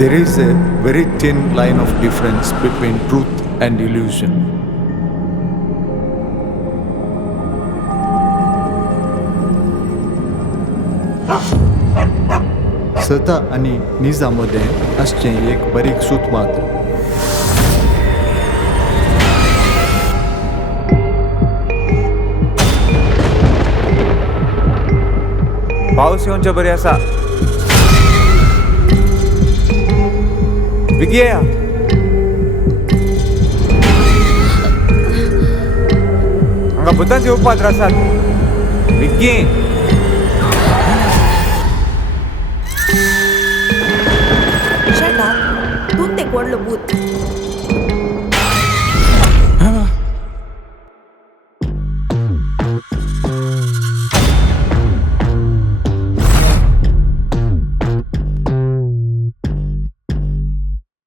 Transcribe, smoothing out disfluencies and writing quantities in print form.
There is a very thin line of difference between truth and illusion. सता आणि निजामध्ये असचे एक बारीक सूत मात्र. पाऊस येऊनच्या बरी असा विकी या हांगा भुतांचे उपपात्र आसात. विकी शेतात तूच ते व्हडलो भूत.